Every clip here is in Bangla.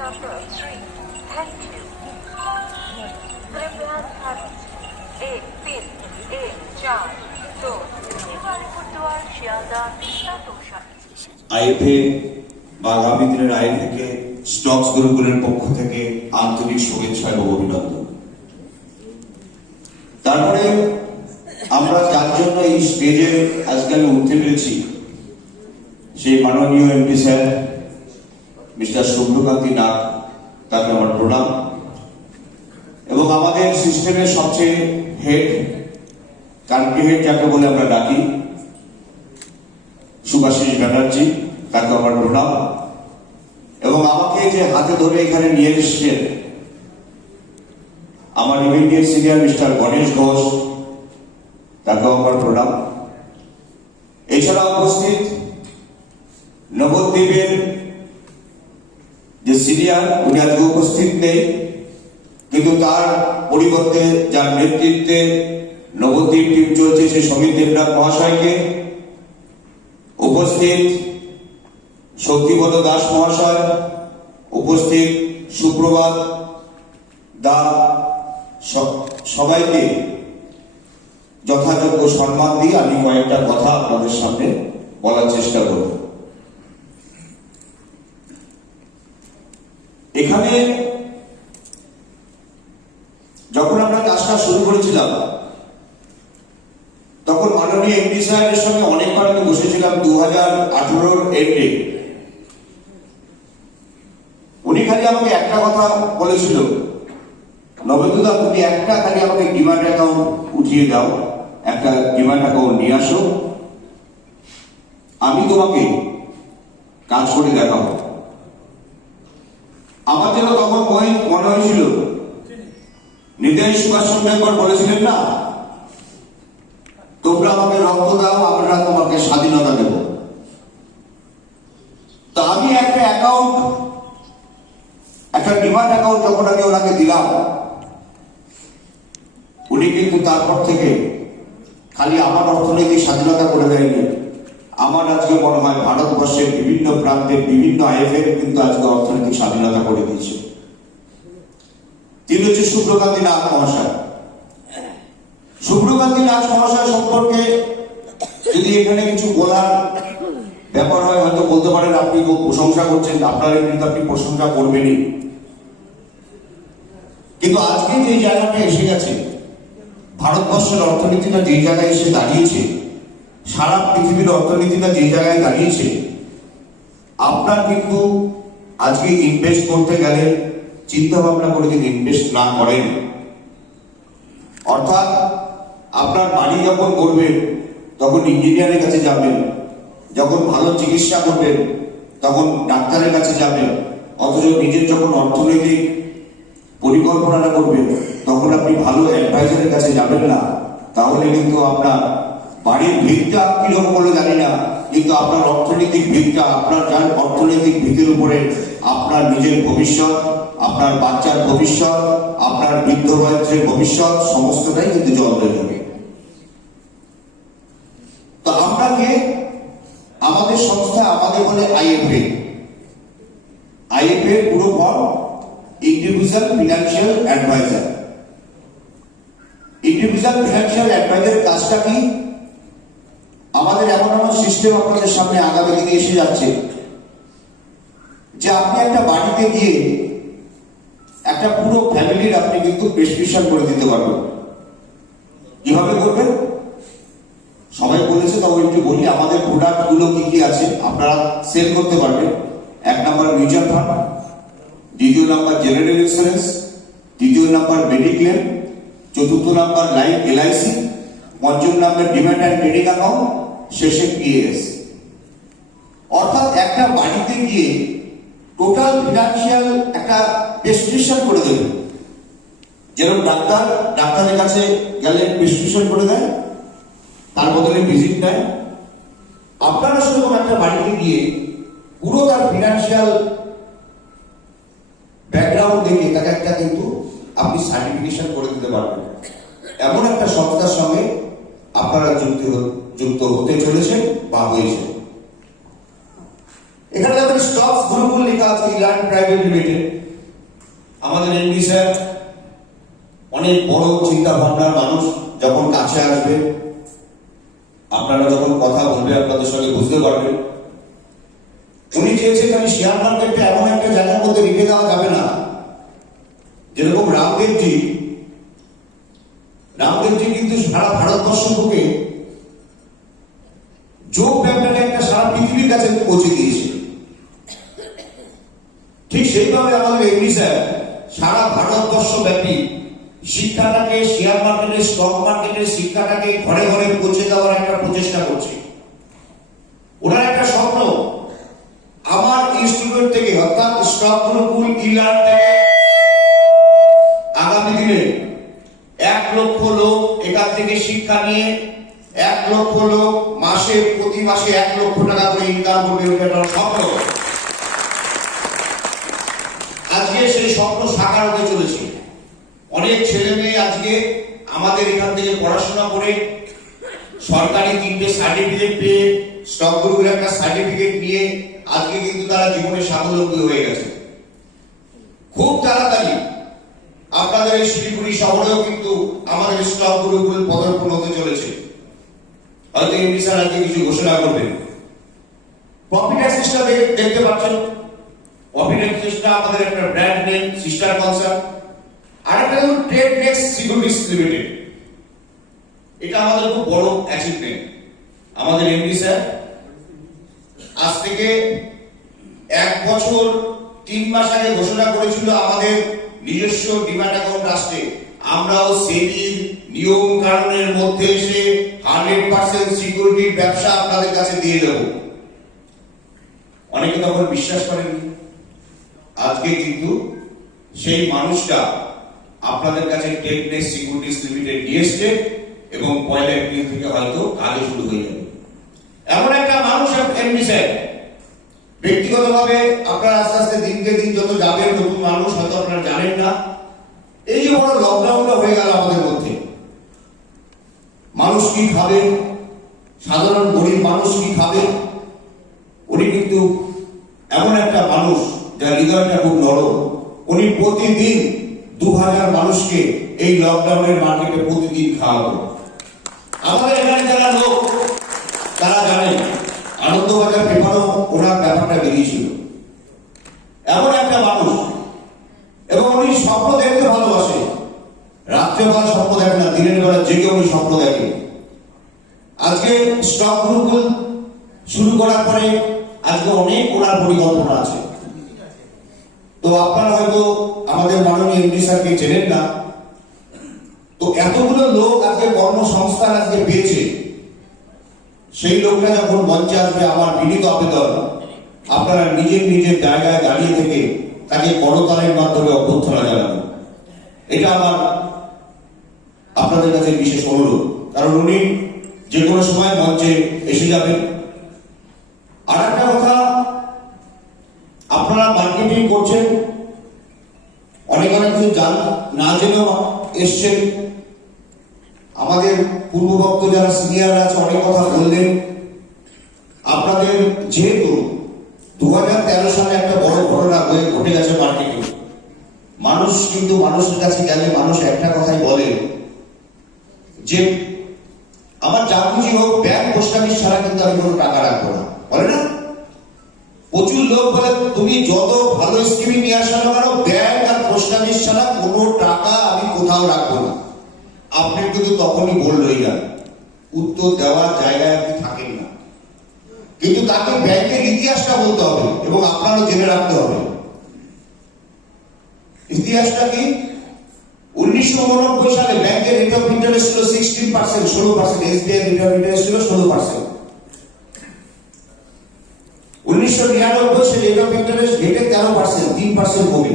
Number 3. Thank you. कृपया ध्यान दीजिए। 1-3-1-4-2 श्रीवारीपुरद्वार শিয়ালদা তিস্তা তোষা আইএফএ বা আগামী দিনের আইএফএ স্টকস গ্রুপের পক্ষ থেকে আন্তরিক শুভেচ্ছা এবং অভিনন্দন। তারপরে আমরা যার জন্য এই স্টেজে আজকে আমি উঠতে পেরেছি সেই মাননীয় এমপি স্যার মিস্টার শুভ্রকান্তি নাগ, তাকে আমার প্রণাম। এবং আমাদের সিস্টেমের সবচেয়ে হেড, কান্ট্রি হেড যাকে বলে আমরা ডাকি, সুভাষিস ব্যানার্জি, তাকে আমার প্রণাম। এবং আমাকে যে হাতে ধরে এখানে নিয়ে এসেছেন আমার immediate senior mister Ganesh Ghosh, তাকেও আমার প্রণাম। এছাড়া উপস্থিত নবদ্বীপের যে সিনিয়র, উনি আজকে উপস্থিত নেই, কিন্তু তার পরিবর্তে যার নেতৃত্বে নবদ্বীপ টিম চলছে সেই সমীর দেবনাথ মহাশয়কে, উপস্থিত শক্তিপদ দাস মহাশয়, উপস্থিত সুপ্রভাত দা, সবাইকে যথাযোগ্য সম্মান দিয়ে আমি কয়েকটা কথা আপনাদের সামনে বলার চেষ্টা করব। এখানে যখন আমরা কাজটা শুরু করেছিলাম তখন মাননীয় এমপি সাহেবের সঙ্গে অনেকবার আমি বসেছিলাম 2018-র এন্ডে। উনি খালি আমাকে একটা কথা বলেছিল, নবেন্দুদা তুমি একটা খালি আমাকে ডিমান্ড অ্যাকাউন্ট উঠিয়ে দাও, একটা ডিমান্ড অ্যাকাউন্ট নিয়ে আসো, আমি তোমাকে কাজ করে দেখাবো। আমার যেন তখন মনে হয়েছিল নেতাজি সুভাষচন্দ্র একবার বলেছিলেন না, তোমরা আমাকে রক্ত দাও, আমরা তোমাকে স্বাধীনতা দেব। তা আমি একটা অ্যাকাউন্ট, একটা ডিমান্ড অ্যাকাউন্ট যখন আমি ওনাকে দিলাম, উনি কিন্তু তারপর থেকে খালি আমার অর্থনৈতিক স্বাধীনতা করে দেয়নি, আমার আজকে মনে হয় ভারতবর্ষের বিভিন্ন প্রান্তের বিভিন্ন আইএফএ কিন্তু আজকে অর্থনৈতিক স্বাধীনতা করে দিয়েছে। তিনি হচ্ছে শুভ্রকান্তি নাগ মহাশয়। শুভ্রকান্তি নাগ মহাশয় সম্পর্কে যদি এখানে কিছু বলার ব্যাপার হয় হয়তো বলতে পারেন আপনি খুব প্রশংসা করছেন, আপনারা কিন্তু আপনি প্রশংসা করবেনই, কিন্তু আজকে যে জায়গাটা এসে গেছে, ভারতবর্ষের অর্থনীতিটা যে জায়গায় এসে দাঁড়িয়েছে, সারা পৃথিবীর অর্থনীতিটা যে জায়গায় দাঁড়িয়েছে, আপনার কিন্তু আজকে ইনভেস্ট করতে গেলে চিন্তা ভাবনা করে যদি ইনভেস্ট না করেন, অর্থাৎ আপনার বাড়ি যখন করবেন তখন ইঞ্জিনিয়ারের কাছে যাবেন, যখন ভালো চিকিৎসা করবেন তখন ডাক্তারের কাছে যাবেন, অথচ নিজের যখন অর্থনৈতিক পরিকল্পনাটা করবেন তখন আপনি ভালো অ্যাডভাইজারের কাছে যাবেন না, তাহলে কিন্তু আপনার বাড়ির ভিতটা কিরকম বলে জানি না, কিন্তু আপনার অর্থনৈতিক ভিতটা, আপনার যার অর্থনৈতিক ভিতের উপরে আপনার নিজের ভবিষ্যৎ, আপনার বাচ্চার ভবিষ্যৎ, আপনার বৃদ্ধ বয়সের ভবিষ্যৎ সমস্তটাই কিন্তু জল হয়ে যাবে। তো আপনাকে আমাদের সংস্থা আমাদের বলে আইএফএ, আইএফএ পুরো form individual financial adviser. Individual financial adviser কাজটা কি? আমাদের এমন এমন সিস্টেম আপনাদের সামনে আগামী দিনে এসে যাচ্ছে যে আপনি একটা বাড়িতে গিয়ে একটা পুরো ফ্যামিলির আপনি কিন্তু প্রেসক্রিপশন করে দিতে পারবেন। কিভাবে করবেন সবাই বলেছে, তবে একটু বলি আমাদের প্রোডাক্ট গুলো কি কি আছে আপনারা সেল করতে পারবেন। 1 number mutual fund, 2 number general insurance, 3 number mediclaim, 4 number life LIC, 5 number demat and trading account, শেষে পিএস। অর্থাৎ একটা বাড়িতে গিয়ে টোটাল ফিনান্সিয়াল একটা প্রেসক্রিপশন করে দেবে। যেরকম ডাক্তারের কাছে গেলে প্রেসক্রিপশন করে দেয়, তার বদলে ভিজিট নেয়, আপনারা সেরকম একটা বাড়িতে গিয়ে পুরো তার ফিনান্সিয়াল ব্যাকগ্রাউন্ড দেখে তাকে একটা কিন্তু আপনি সার্টিফিকেশন করে দিতে পারবেন। এমন একটা সংস্থার সঙ্গে আপনারা যুক্ত হতে চলেছে বা হয়েছে। এখানে দেখবেন স্টকস গুরুকুল লেখা আছে, ইলান প্রাইভেট লিমিটেড। আমাদের এমডি স্যার অনেক বড় চিন্তা ভাবনার মানুষ, যখন কাছে আসবে আপনারা যখন কথা বলবে আপনাদের সঙ্গে বুঝতে পারবেন। উনি চেয়েছেন আমি শেয়ার মার্কেটটা এমন একটা জায়গার মধ্যে রেখে দেওয়া যাবে না, যেরকম রামদেবজি কিন্তু সারা ভারতবর্ষ থেকে যোগ ব্যাপারটা একটা সারা পৃথিবীর কাছে পৌঁছে দিয়েছে। ঠিক সেইভাবে আমাদের এমডি স্যার সারা ভারতবর্ষ ব্যাপী শিক্ষাটাকে, শেয়ার মার্কেটে, স্টক মার্কেটের শিক্ষাটাকে ঘরে ঘরে পৌঁছে দেওয়ার একটা প্রচেষ্টা করছে। ওনার একটা স্বপ্ন, আমার ইনস্টিটিউট থেকে অর্থাৎ স্টক গুরুকুল ইলান থেকে আগামী দিনে 1 লক্ষ লোক এখান থেকে শিক্ষা নিয়ে 1 লক্ষ লোক প্রতি মাসে 1 লক্ষ টাকা করে ইনকাম করবে। এটা স্বপ্ন। আজকে সেই স্বপ্ন সাকার হতে চলেছে। অনেক ছেলে মেয়ে আজকে আমাদের এখান থেকে পড়াশোনা করে সরকারি 3টে সার্টিফিকেট পেয়ে, স্টক গ্রুপের একটা সার্টিফিকেট নিয়ে আজকে কিন্তু তারা জীবনে স্বাবলম্বী হয়ে গেছে। খুব তাড়াতাড়ি আপনাদের এই শিলিগুড়ি শহরেও কিন্তু আমাদের স্টক গ্রুপগুলো পদার্পণ হতে চলেছে। হয়তো এমডি স্যার আজকে কিছু ঘোষণা করবেন। প্রফিট অ্যাক্সেসটা দেখতে পাচ্ছেন। প্রফিট অ্যাক্সেসটা আমাদের একটা ব্র্যান্ড নেম, সিস্টার কনসার্ন। আরেকটা হলো ট্রেড নেক্সট সিকিউরিটিজ লিমিটেড। এটা আমাদের খুব বড় অ্যাচিভমেন্ট। আমাদের এমডি স্যার আজ থেকে 1 বছর 3 মাস আগে ঘোষণা করেছিল আমাদের নিজস্ব ডিম্যাট অ্যাকাউন্ট আসছে। আমরাও সেবির নিয়ম কানুনের মধ্যে এসে 100% সিকিউরিটির ব্যবসা আপনাদের কাছে দিয়ে দেব। অনেকে তখন বিশ্বাস করেননি। আজকে কিন্তু সেই মানুষটা আপনাদের কাছে টেকনেক্স সিকিউরিটিজ লিমিটেড নিয়ে এসছে এবং 1 এপ্রিল থেকে হয়তো কাজে শুরু হয়ে যাবে। এমন একটা মানুষ এমডি স্যার। ব্যক্তিগতভাবে আপনারা আস্তে আস্তে দিনকে দিন যত যাবেন, নতুন মানুষ হয়তো আপনারা জানেন না, এই যে বড় লকডাউনটা হয়ে গেল আমাদের মধ্যে, মানুষ কি খাবে, সাধারণ গরিব মানুষ কি খাবে। উনি কিন্তু এমন একটা মানুষ যার হৃদয়টা খুব নরম। উনি প্রতিদিন 2000 মানুষকে এই লকডাউনের মার্কেটে প্রতিদিন খাওয়াবো। আমাদের এখানে যারা লোক তারা জানেন, আনন্দবাজার পেপারও ওনার ব্যাপারটা বেরিয়েছিল। এমন একটা মানুষ, এবং উনি স্বপ্ন দেখতে ভালোবাসে। রাত্রেবেলা স্বপ্ন দেখে না, দিনের বেলা জেগে উনি স্বপ্ন দেখে। আজকে স্টক গ্রুপ শুরু করার পরে আজকে অনেক ওনার পরিকল্পনা আছে। তো আপনারা হয়তো আমাদের মাননীয় এমডি স্যারকে চেনেন না। তো এতগুলো লোক আজকে কর্মসংস্থান আজকে পেয়েছে। সেই লোকটা যখন মঞ্চে আসবে, আমার বিনীত আবেদন আপনারা নিজের নিজের জায়গায় দাঁড়িয়ে থেকে তাকে করতালির মাধ্যমে অভ্যর্থনা জানাবেন। এটা আমার আপনাদের কাছে বিশেষ অনুরোধ, কারণ উনি যে কোনো সময় মঞ্চে এসে যাবেন। আর একটা কথা, আপনারা মার্কেটিং করছেন, অনেক কিছু না জেনেও এসছেন। আমাদের পূর্ববক্ত যারা সিনিয়র আছে অনেক কথা বললেন। আপনাদের যেহেতু 2013 সালে একটা বড় ঘটনা ঘটে গেছে মার্কেটে, মানুষ কিন্তু মানুষের কাছে গেলে মানুষ একটা কথাই বলে যে আমার যা খুশি হোক, ব্যাংক পোস্ট অফিস ছাড়া কিন্তু আমি কোনো টাকা রাখবো না, বলে না? প্রচুর লোক বলে তুমি যত ভালো স্কিম নিয়ে আসো না কেন, ব্যাংক আর পোস্ট অফিস ছাড়া কোনো টাকা আমি কোথাও রাখবো না। আপনি কিন্তু তখনই বল রয়ে যান, উত্তর দেওয়ার জায়গায় আপনি থাকেন না। কিন্তু তাকে ব্যাংকের ইতিহাসটা বলতে হবে এবং আপনারও জেনে রাখতে হবে। ইতিহাসটা কি? 1989 সালে ব্যাংকের রেট অফ ইন্টারেস্ট ছিল 16%, 16%। এসবিআই রেট অফ ইন্টারেস্ট ছিল 16%। 1999 সালে রেট অফ ইন্টারেস্ট ঘেটে 13%, 3% কমে।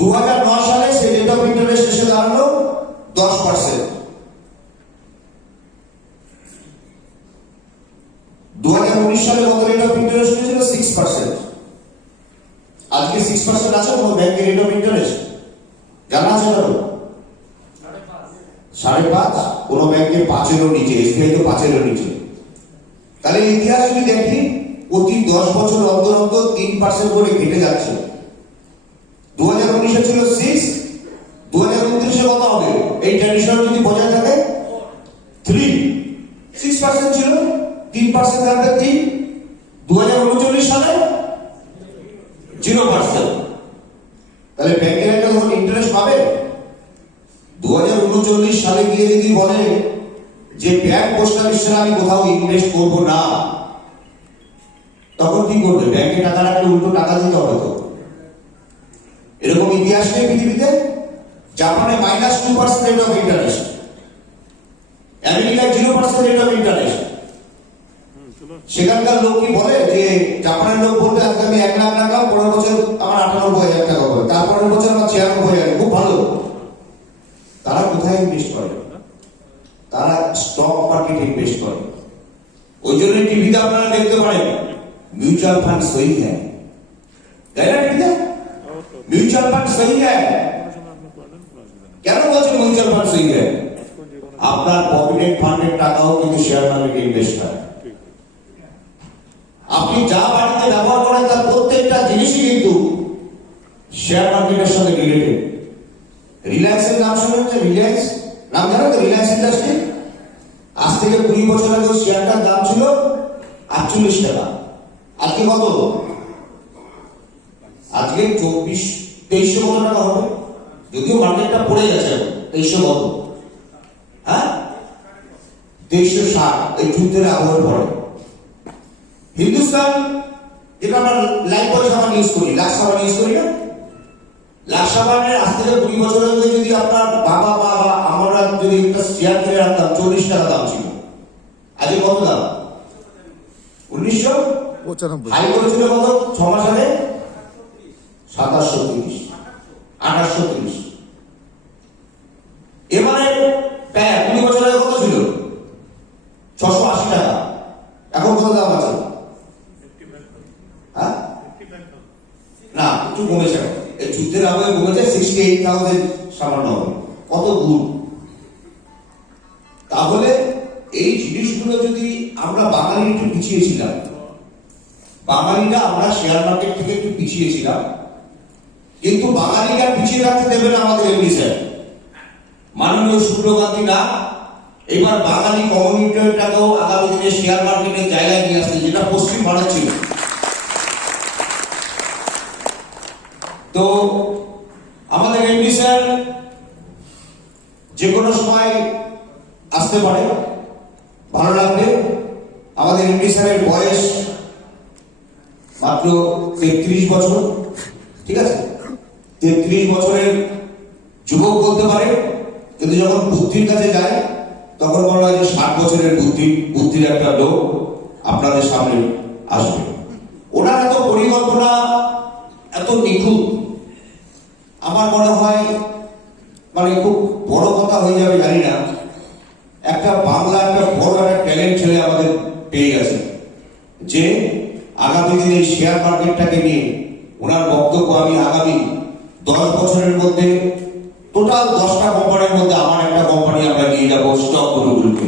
2009 সালে সেই রেট অফ ইন্টারেস্ট এসে দাঁড়ালো 10%। 2019 সালে কত রেট অফ ইন্টারেস্ট ছিল? 6%। আজকে 6% আছে কোনো ব্যাংকের রেট অফ ইন্টারেস্ট? জানা আছে কারো? 5.5। কোনো ব্যাংকে 5-এরও নিচে, এসবিআই তো 5-এরও নিচে। তাহলে ইতিহাস যদি দেখি প্রতি 10 বছর অন্তর অন্তর 3% করে কেটে যাচ্ছে। 2019 ছিল 6, 2029 কত হবে? এই ট্র্যাডিশন যদি বজায় থাকে 3, 6% ছিল, 3% থাকবে 3, 2039 সালে 0%। তাহলে ব্যাংকের একটা যখন ইন্টারেস্ট পাবে 2039 সালে গিয়ে যদি বলে যে ব্যাংক পোস্ট অফিসে আমি কোথাও ইনভেস্ট করবো না, তখন কি করবে? ব্যাংকে টাকা রাখলে উল্টো টাকা দিতে হবে তো। এরকম ইতিহাস নেই পৃথিবীতে। জাপানে -2% রেট অফ ইন্টারেস্ট, আমেরিকায় 0% রেট অফ ইন্টারেস্ট। সেখানকার লোক কি বলে যে জাপানের লোক বলবে আজকে আমি 1 লাখ টাকা, 15 বছর আমার 98,000 টাকা হবে, তারপরের বছর আমার 96,000, খুব ভালো। তারা কোথায় ইনভেস্ট করে? তারা স্টক মার্কেটে ইনভেস্ট করে। ওই জন্য টিভিতে আপনারা দেখতে পারেন म्यूचुअल फंड सही है, म्यूचुअल फंड सही है। কেন বলছেন মিউচুয়াল ফান্ড সহি है? আপনার প্রভিডেন্ট ফান্ডের টাকাও কিন্তু শেয়ার মার্কেটে ইনভেস্ট হয়। আপনি যা বাড়িতে ব্যবহার করেন তার প্রত্যেকটা জিনিসই কিন্তু শেয়ার মার্কেটের সাথে রিলেটেড। রিলায়েন্সের নাম শুনেছেন? রিলায়েন্স নাম জানো তো? রিলায়েন্স ইন্ডাস্ট্রি আজ থেকে 20 বছর আগে শেয়ারটার দাম ছিল 48 টাকা। আজকে কত? আজকে 2300 কত টাকা হবে? যদিও মার্কেটটা পড়ে গেছে, 2300 কত? হ্যাঁ, 2360। এই যুদ্ধের আবহাওয়ার পরে হিন্দুস্তান, যেটা আমরা লাইফ বয় সাবান ইউজ করি, লাক্স সাবান ইউজ করি না, লাক্স সাবানের আজ থেকে 20 বছর আগে যদি আপনার বাবা বা আমরা যদি একটা শেয়ার কিনে রাখতাম 40 টাকা দাম ছিল, আজকে কত দাম? 1995। হাই করেছিল কত? 6 মাস আগে 2730, 2830। এবারে 20 বছর আগে কত ছিল? 680 টাকা। এখন কত দাম আছে? হ্যাঁ, না, একটু কমেছে। এই যুদ্ধের আগে কমেছে 68,000 সামান্য। কত গুণ! তাহলে এই জিনিসগুলো যদি আমরা বাঙালি একটু পিছিয়ে ছিলাম, বাঙালিরা আমরা শেয়ার মার্কেট থেকে একটু পিছিয়ে ছিলাম, কিন্তু বাঙালিরা পিছিয়ে রাখতে দেবে না আমাদের এমপি স্যার মাননীয় সুব্রকান্তি নাথ। এবার বাঙালি কমিউনিটিটাকেও আগামী দিনে শেয়ার মার্কেটের জায়গায় নিয়ে আসছে, যেটা পশ্চিম ভারত ছিল। তো আমাদের এমপি স্যার যে কোনো সময় আসতে পারে, ভালো লাগবে। আমাদের এমপি স্যারের বয়স মাত্র 33 বছর, ঠিক আছে? 33 বছরের যুবক বলতে পারে, কিন্তু যখন বুদ্ধির কাছে যায় তখন বলা হয় যে 60 বছরের বুদ্ধির একটা লোক আপনাদের সামনে আসবে। ওনার এত পরিকল্পনা, এত নিখুঁত, আমার মনে হয় মানে খুব বড় কথা হয়ে যাবে জানি না, একটা বাংলা একটা বড় একটা ট্যালেন্ট ছেলে আমাদের পেয়ে গেছে, যে আগামী দিনে শেয়ার মার্কেটটাকে নিয়ে ওনার বক্তব্য আমি আগামী 10 বছরের মধ্যে টোটাল 10টা কোম্পানির মধ্যে আমার একটা কোম্পানি আমরা নিয়ে যাবো স্টক গ্রুপগুলোকে।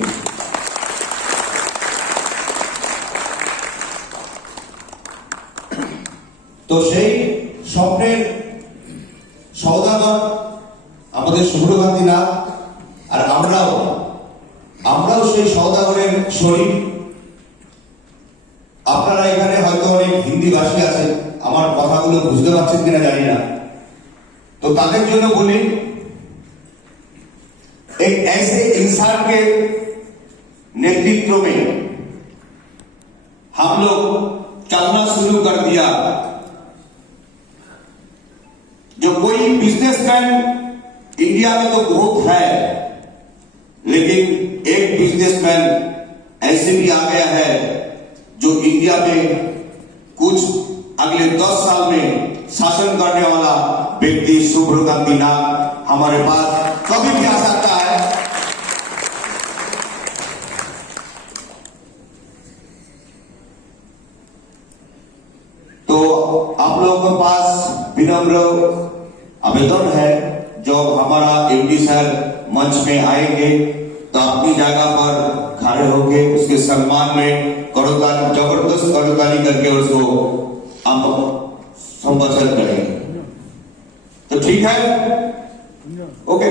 তো সেই স্বপ্নের সওদাগর আমাদের সুব্রকান্তি নাথ, আর আমরাও সেই সওদাগরের শরীর। আপনারা এখানে হয়তো অনেক হিন্দি ভাষী আছেন, আমার কথাগুলো বুঝতে পারছেন কিনা জানি না, तो ताकत जो ना बोले, एक ऐसे इंसान के नेतृत्व में हम लोग चलना शुरू कर दिया। जो कोई बिजनेसमैन इंडिया में तो बहुत है, लेकिन एक बिजनेसमैन ऐसे भी आ गया है जो इंडिया में कुछ अगले 10 साल में शासन करने वाला व्यक्ति सुब्रकांति नाथ हमारे पास कभी भी आ सकता है। तो आप लोगों के पास विनम्र आवेदन है, जो हमारा एमडी सर मंच में आएंगे तो अपनी जगह पर खड़े होकर उसके सम्मान में करोताली, जबरदस्त करोताली करके उसको हम संबोधित करेंगे। तो ठीक है, ओके।